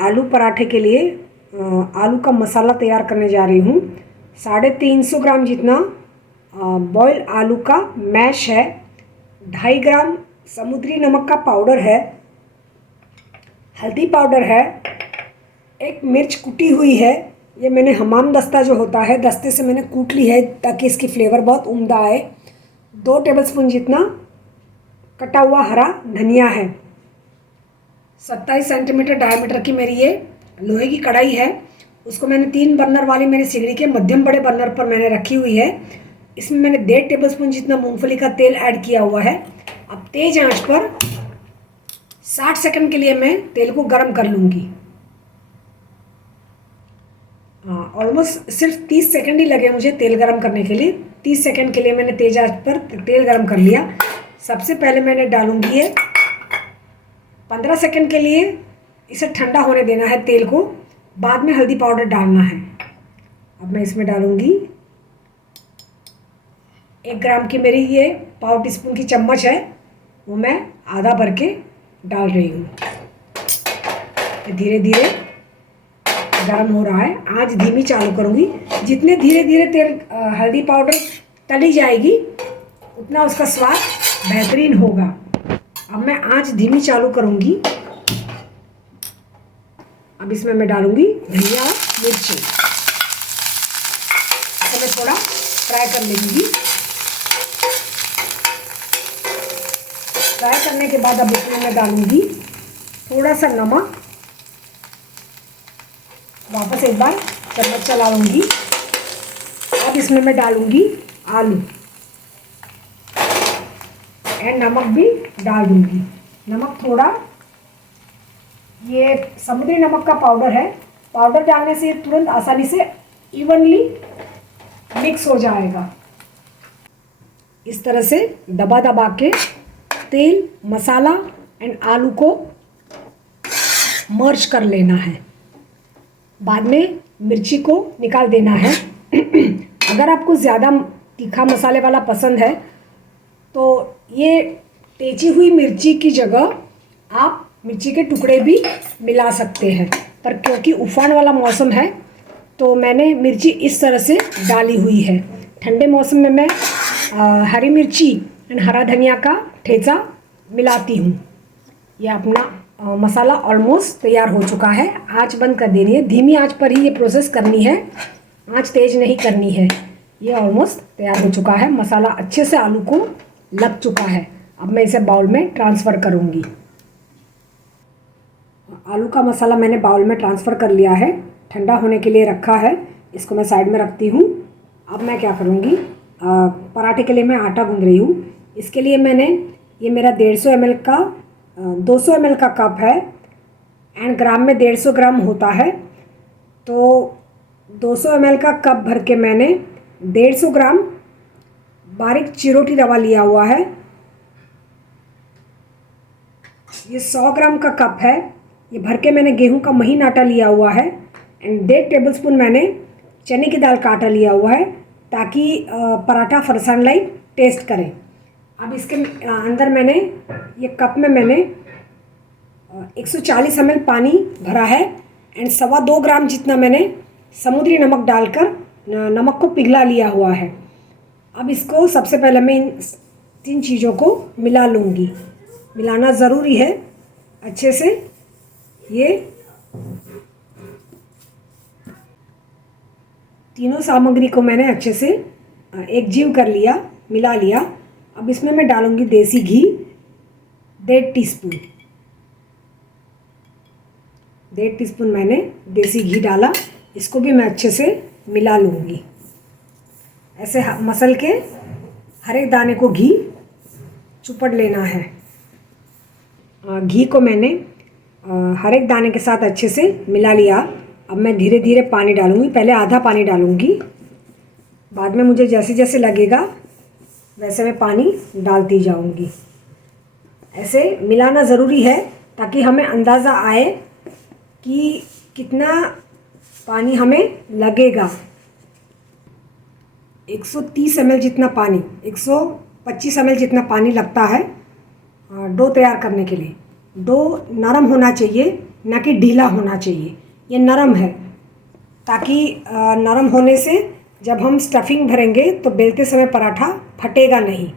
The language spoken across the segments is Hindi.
आलू पराठे के लिए आलू का मसाला तैयार करने जा रही हूँ। 350 ग्राम जितना बॉयल आलू का मैश है, 2.5 ग्राम समुद्री नमक का पाउडर है, हल्दी पाउडर है, एक मिर्च कुटी हुई है। ये मैंने हमाम दस्ता जो होता है, दस्ते से मैंने कूट ली है ताकि इसकी फ्लेवर बहुत उम्दा आए। 2 टेबलस्पून जितना कटा हुआ हरा धनिया है। 27 सेंटीमीटर डायमीटर की मेरी ये लोहे की कढ़ाई है। उसको मैंने 3 बर्नर वाली मेरी सिगड़ी के मध्यम बड़े बर्नर पर मैंने रखी हुई है। इसमें मैंने 1.5 टेबलस्पून जितना मूंगफली का तेल ऐड किया हुआ है। अब तेज आंच पर 60 सेकंड के लिए मैं तेल को गर्म कर लूँगी। ऑलमोस्ट सिर्फ 30 सेकंड ही लगे मुझे तेल गरम करने के लिए। 30 सेकंड के लिए मैंने तेज आंच पर तेल गरम कर लिया। सबसे पहले मैंने डालूंगी ये 15 सेकंड के लिए इसे ठंडा होने देना है तेल को, बाद में हल्दी पाउडर डालना है। अब मैं इसमें डालूंगी 1 ग्राम की मेरी ये पाव टीस्पून की चम्मच है, वो मैं आधा भर के डाल रही हूँ। धीरे धीरे गरम हो रहा है, आंच धीमी चालू करूँगी। जितने धीरे धीरे तेल हल्दी पाउडर तली जाएगी उतना उसका स्वाद बेहतरीन होगा। अब मैं आंच धीमी चालू करूँगी। अब इसमें मैं डालूँगी धनिया और मिर्ची। इसे मैं थोड़ा फ्राई कर लूँगी। फ्राई करने के बाद अब इसमें मैं डालूँगी थोड़ा सा नमक। वापस एक बार चम्मच चला लूँगी। अब इसमें मैं डालूँगी आलू एंड नमक भी डाल दूँगी। नमक थोड़ा, ये समुद्री नमक का पाउडर है। पाउडर डालने से तुरंत आसानी से इवनली मिक्स हो जाएगा। इस तरह से दबा दबा के तेल, मसाला एंड आलू को मर्ज कर लेना है। बाद में मिर्ची को निकाल देना है। अगर आपको ज़्यादा तीखा मसाले वाला पसंद है तो ये टेची हुई मिर्ची की जगह आप मिर्ची के टुकड़े भी मिला सकते हैं, पर क्योंकि उफान वाला मौसम है तो मैंने मिर्ची इस तरह से डाली हुई है। ठंडे मौसम में मैं हरी मिर्ची एंड हरा धनिया का ठेचा मिलाती हूँ। यह अपना मसाला ऑलमोस्ट तैयार हो चुका है। आंच बंद कर देनी है, धीमी आंच पर ही ये प्रोसेस करनी है, आंच तेज नहीं करनी है। ये ऑलमोस्ट तैयार हो चुका है। मसाला अच्छे से आलू को लग चुका है। अब मैं इसे बाउल में ट्रांसफ़र करूँगी। आलू का मसाला मैंने बाउल में ट्रांसफ़र कर लिया है, ठंडा होने के लिए रखा है। इसको मैं साइड में रखती हूँ। अब मैं क्या करूँगी, पराठे के लिए मैं आटा गूँध रही हूँ। इसके लिए मैंने, ये मेरा 150 ml का 200 ml का कप है एंड ग्राम में 150 ग्राम होता है, तो 200 ml का कप भर के मैंने 150 ग्राम बारीक चिरोटी रवा लिया हुआ है। ये 100 ग्राम का कप है, ये भर के मैंने गेहूं का महीन आटा लिया हुआ है एंड 1.5 टेबलस्पून मैंने चने की दाल का आटा लिया हुआ है ताकि पराठा फरसान लाइक टेस्ट करें। अब इसके अंदर मैंने, ये कप में मैंने 140 ml पानी भरा है एंड 2.25 ग्राम जितना मैंने समुद्री नमक डालकर नमक को पिघला लिया हुआ है। अब इसको सबसे पहले मैं इन 3 चीज़ों को मिला लूँगी। मिलाना ज़रूरी है अच्छे से। ये तीनों सामग्री को मैंने अच्छे से एकजीव कर लिया, मिला लिया। अब इसमें मैं डालूँगी देसी घी 1.5 टीस्पून। 1.5 टीस्पून मैंने देसी घी डाला। इसको भी मैं अच्छे से मिला लूँगी। ऐसे मसल के हर एक दाने को घी चुपड़ लेना है। घी को मैंने हर एक दाने के साथ अच्छे से मिला लिया। अब मैं धीरे धीरे पानी डालूँगी। पहले आधा पानी डालूँगी, बाद में मुझे जैसे जैसे लगेगा वैसे मैं पानी डालती जाऊँगी। ऐसे मिलाना ज़रूरी है ताकि हमें अंदाज़ा आए कि कितना पानी हमें लगेगा। 130 ml जितना पानी, 125 ml जितना पानी लगता है डो तैयार करने के लिए। डो नरम होना चाहिए, ना कि ढीला होना चाहिए। ये नरम है, ताकि नरम होने से जब हम स्टफिंग भरेंगे तो बेलते समय पराठा फटेगा नहीं।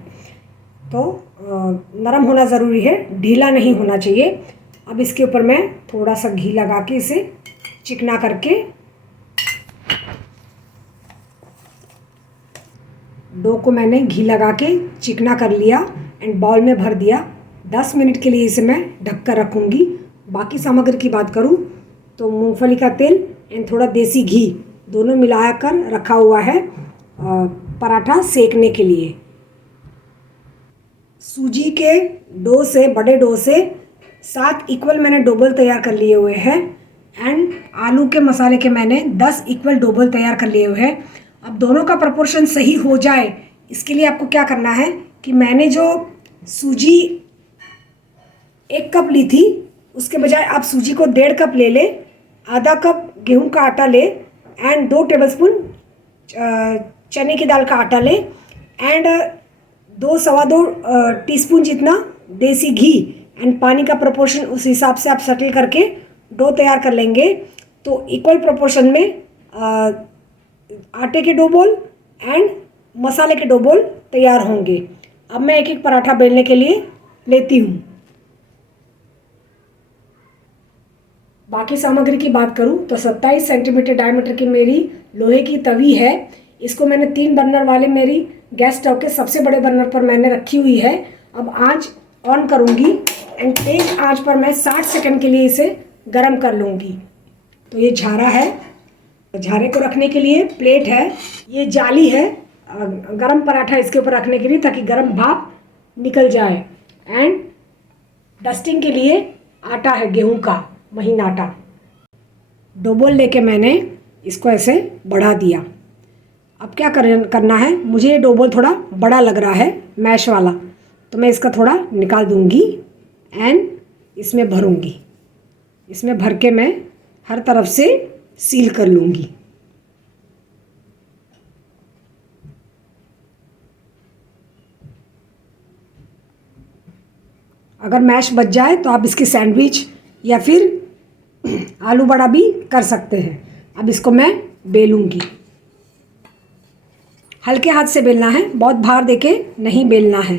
तो नरम होना ज़रूरी है, ढीला नहीं होना चाहिए। अब इसके ऊपर मैं थोड़ा सा घी लगा के इसे चिकना करके डो को मैंने घी लगा के चिकना कर लिया एंड बाउल में भर दिया। 10 मिनट के लिए इसे मैं ढक कर रखूँगी। बाकी सामग्री की बात करूँ तो मूंगफली का तेल एंड थोड़ा देसी घी दोनों मिलाकर रखा हुआ है पराठा सेकने के लिए। सूजी के डो से, बड़े डो से 7 इक्वल मैंने डोबल तैयार कर लिए हुए हैं एंड आलू के मसाले के मैंने 10 इक्वल डोबल तैयार कर लिए हुए हैं। अब दोनों का प्रोपोर्शन सही हो जाए, इसके लिए आपको क्या करना है कि मैंने जो सूजी 1 कप ली थी, उसके बजाय आप सूजी को 1.5 कप ले ले, आधा कप गेहूं का आटा ले एंड 2 टेबलस्पून चने की दाल का आटा ले एंड 2-2.25 टीस्पून जितना देसी घी एंड पानी का प्रोपोर्शन उस हिसाब से आप सेटल करके डो तैयार कर लेंगे। तो इक्वल प्रोपोर्शन में आटे के डो बोल एंड मसाले के डो बोल तैयार होंगे। अब मैं एक एक पराठा बेलने के लिए लेती हूँ। बाकी सामग्री की बात करूँ तो 27 सेंटीमीटर डायमीटर की मेरी लोहे की तवी है। इसको मैंने 3 बर्नर वाले मेरी गैस स्टोव के सबसे बड़े बर्नर पर मैंने रखी हुई है। अब आंच ऑन करूँगी एंड तेज आंच पर मैं 60 सेकंड के लिए इसे गर्म कर लूँगी। तो ये झारा है, झारे को रखने के लिए प्लेट है, ये जाली है गरम पराठा इसके ऊपर रखने के लिए ताकि गरम भाप निकल जाए एंड डस्टिंग के लिए आटा है गेहूं का महीन आटा। डोबोल लेके मैंने इसको ऐसे बढ़ा दिया। अब क्या करना है, मुझे ये डोबोल थोड़ा बड़ा लग रहा है मैश वाला, तो मैं इसका थोड़ा निकाल दूंगी एंड इसमें भरूंगी। इसमें भर के मैं हर तरफ से सील कर लूँगी। अगर मैश बच जाए तो आप इसकी सैंडविच या फिर आलू बड़ा भी कर सकते हैं। अब इसको मैं बेलूँगी। हल्के हाथ से बेलना है, बहुत भार देके नहीं बेलना है।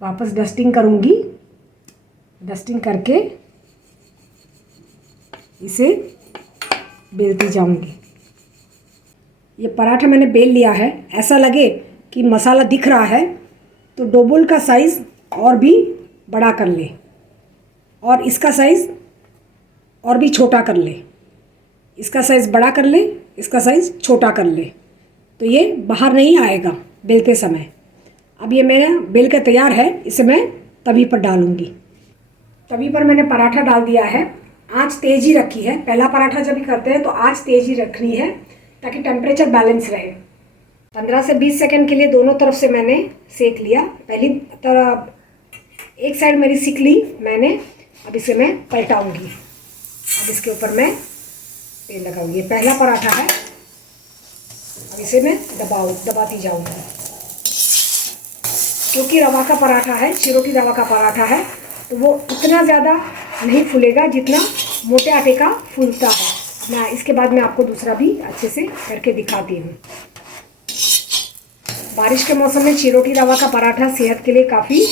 वापस डस्टिंग करूँगी, डस्टिंग करके इसे बेलती जाऊंगी। ये पराठा मैंने बेल लिया है। ऐसा लगे कि मसाला दिख रहा है तो डोबोल का साइज़ और भी बड़ा कर ले और इसका साइज़ और भी छोटा कर ले। इसका साइज़ बड़ा कर ले, इसका साइज़ छोटा कर ले, तो ये बाहर नहीं आएगा बेलते समय। अब ये मेरा बेल के तैयार है, इसे मैं तवी पर डालूँगी। तवी पर मैंने पराठा डाल दिया है। आंच तेज़ ही रखी है। पहला पराठा जब भी करते हैं तो आंच तेज़ ही रखनी है ताकि टेम्परेचर बैलेंस रहे। 15 से 20 सेकंड के लिए दोनों तरफ से मैंने सेक लिया। पहली तरफ एक साइड मेरी सिक ली मैंने। अब इसे मैं पलटाऊंगी। अब इसके ऊपर मैं तेल लगाऊंगी। ये पहला पराठा है। अब इसे मैं दबाती जाऊंगी। क्योंकि रवा का पराठा है, चिरोटी रवा का पराठा है, तो वो इतना ज़्यादा नहीं फूलेगा जितना मोटे आटे का फूलता है। मैं इसके बाद में आपको दूसरा भी अच्छे से करके दिखाती हूँ। बारिश के मौसम में चिरोटी रवा का पराठा सेहत के लिए काफ़ी,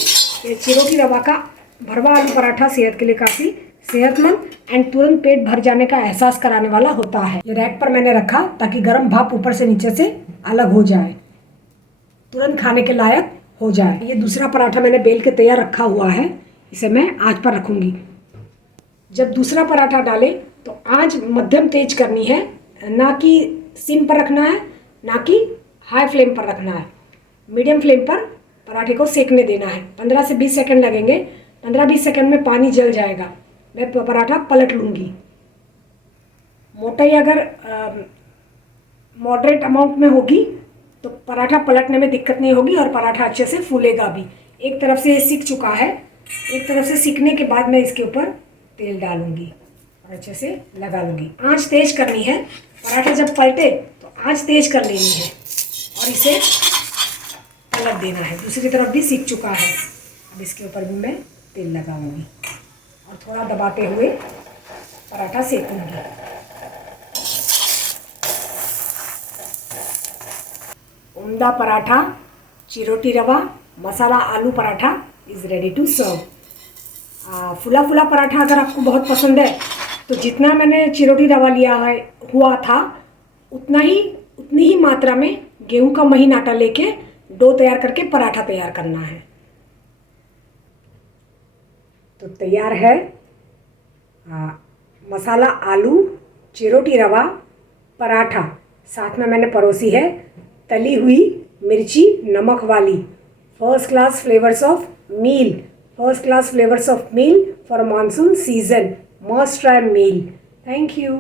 चिरोटी रवा का भरवा आलू पराठा सेहत के लिए काफ़ी सेहतमंद एंड तुरंत पेट भर जाने का एहसास कराने वाला होता है। ये रैक पर मैंने रखा ताकि गर्म भाप ऊपर से नीचे से अलग हो जाए, तुरंत खाने के लायक हो जाए। ये दूसरा पराठा मैंने बेल के तैयार रखा हुआ है, इसे मैं आंच पर रखूँगी। जब दूसरा पराठा डालें तो आंच मध्यम तेज करनी है, ना कि सिम पर रखना है, ना कि हाई फ्लेम पर रखना है। मीडियम फ्लेम पर पराठे को सेकने देना है। 15 से 20 सेकंड लगेंगे। 15-20 सेकंड में पानी जल जाएगा। मैं पराठा पलट लूँगी। मोटाई अगर मॉडरेट अमाउंट में होगी तो पराठा पलटने में दिक्कत नहीं होगी और पराठा अच्छे से फूलेगा भी। एक तरफ से सिक चुका है, एक तरफ से सिकने के बाद मैं इसके ऊपर तेल डालूंगी और अच्छे से लगा लूँगी। आंच तेज करनी है। पराठा जब पलटे तो आंच तेज कर लेनी है और इसे पलट देना है। दूसरी तरफ भी सिक चुका है। अब इसके ऊपर भी मैं तेल लगाऊंगी और थोड़ा दबाते हुए पराठा सेकूंगी। उम्दा paratha, chiroti rava, masala aloo paratha is ready to serve. फुला फुला पराठा अगर आपको बहुत पसंद है तो जितना मैंने चिरोटी रवा लिया है हुआ था उतनी ही मात्रा में गेहूं का महीन आटा लेके डो तैयार करके पराठा तैयार करना है। तो तैयार है मसाला आलू चिरोटी रवा पराठा, साथ में मैंने परोसी है तली हुई मिर्ची नमक वाली first class flavours of meal for monsoon season. Must try meal. Thank you.